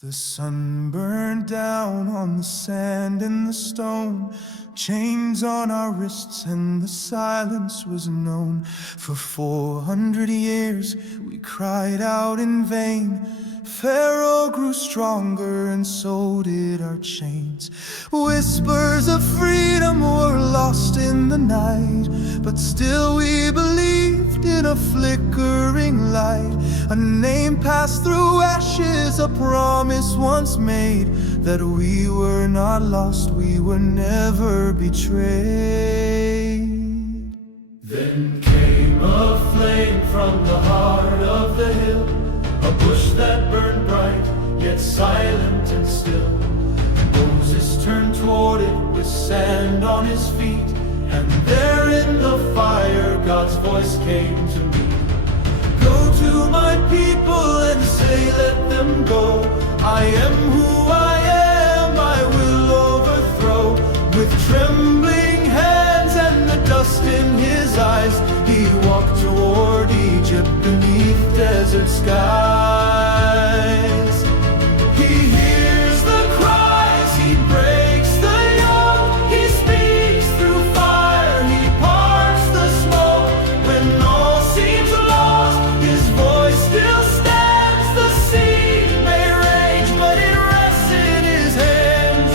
The sun burned down on the sand and the stone, chains on our wrists and the silence was known. For 400 years we cried out in vain. Pharaoh grew stronger and so did our chains. Whispers of freedom were lost in the night, but still we believed in a flickering light. A name passed through ashes, a promise once made, that we were not lost, we were never betrayed. Then came a flame from the heart of the hill, a bush that burned bright, yet silent and still. Moses turned toward it with sand on his feet, and there in the fire God's voice came to me. Go to my people and say, let them go. I am who I am, I will overthrow. With trembling hands and the dust in his eyes, he walked toward Egypt beneath desert skies. He hears the cries, he breaks the yoke, he speaks through fire, he parts the smoke. When all seems lost, his voice still stands. The sea may rage, but it rests in his hands.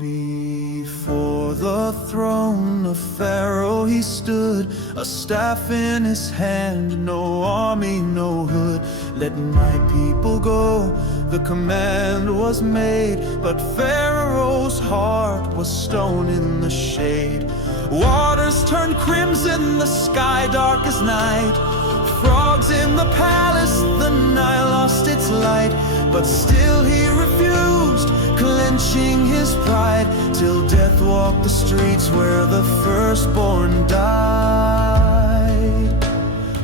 Before the throne of Pharaoh he stood, a staff in his hand, no army, no hood. Let my people go, the command was made, but Pharaoh's heart was stone in the shade. Waters turned crimson, the sky dark as night. Frogs in the palace, the Nile lost its light. But still he refused, clenching his pride, till death walked the streets where the firstborn died.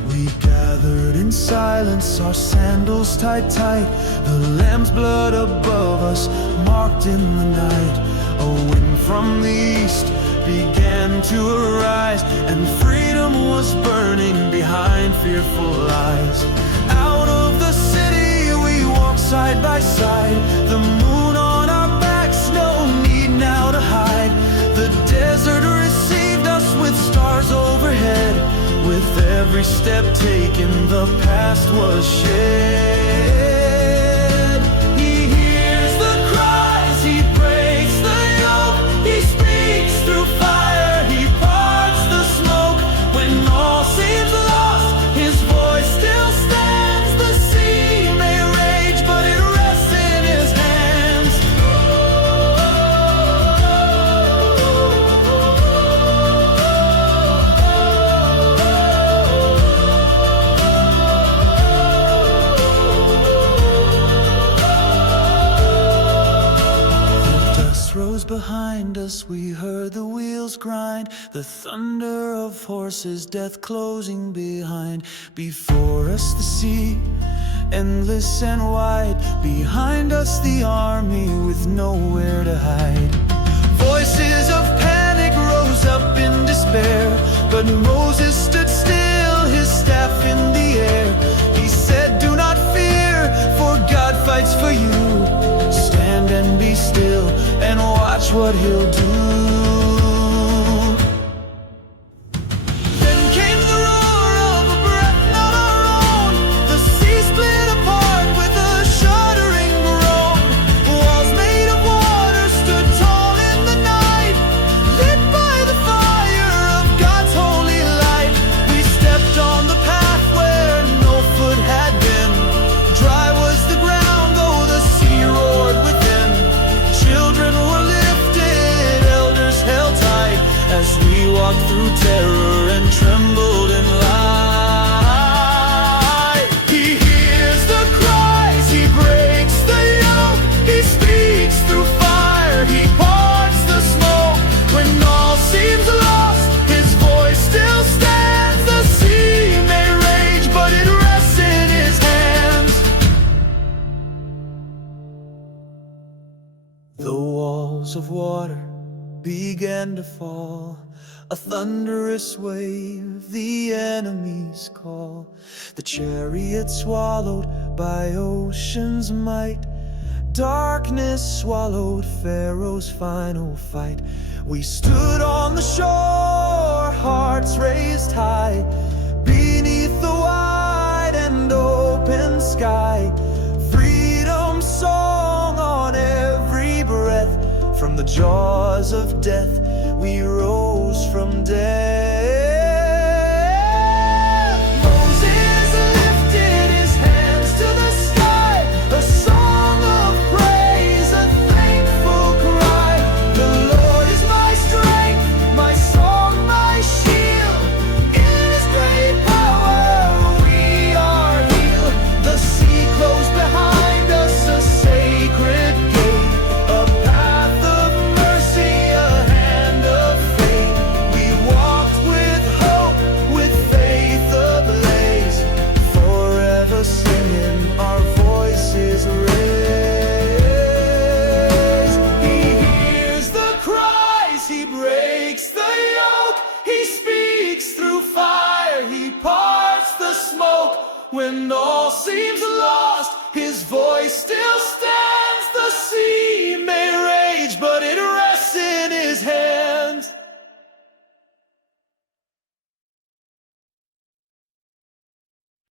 We gathered in silence, our sandals tied tight, the lamb's blood above us, marked in the night. A wind from the east began to arise, and freedom was burning behind fearful lies. Out of the city we walked side by side, the moon on our backs, no need now to hide. The desert received us with stars overhead, with every step taken the past was shed. He hears the cries, he breaks the yoke, he speaks through fire, he parts the smoke. When all seems lost, his voice still stands. The sea may rage, but it rests in his hands. Rose behind us, we heard the wheels grind, the thunder of horses, death closing behind. Before us the sea, endless and wide, behind us the army with nowhere to hide. Voices of panic rose up in despair, but Moses stood still, his staff in the air. He said, do not fear, for God fights for you. Stand and be still, and watch what he'll do. Then came the roar of a breath not our own. The sea split apart with a shuddering groan. Walls made of water stood tall in the night, lit by the fire of God's holy light. We stepped on the path where no foot had been. Dry was the ground, though the sea roared within. Children were lifted, elders held tight, as we walked through terror and trembled in light. He hears the cries, he breaks the yoke, he speaks through fire, he parts the smoke. When all seems lost, his voice still stands. The sea may rage, but it rests in his hands. The walls of water began to fall. A thunderous wave, the enemy's call. The chariot swallowed by ocean's might. Darkness swallowed Pharaoh's final fight. We stood on the shore, hearts raised high, beneath the wide and open sky. Freedom song on every breath. From the jaws of death, we rose from death. Moses lifted his hands to the sky, a song of praise, a thankful cry. The Lord is my strength, my song, my shield. In His great power we are healed. The sea closed behind us, a sacred gate, a path of mercy, a hand of faith. We walked with hope, with faith ablaze, forever singing, our voices raised. He hears the cries, He breaks the yoke, He speaks through fire, He parts the smoke. When all seems lost, His voice still stands.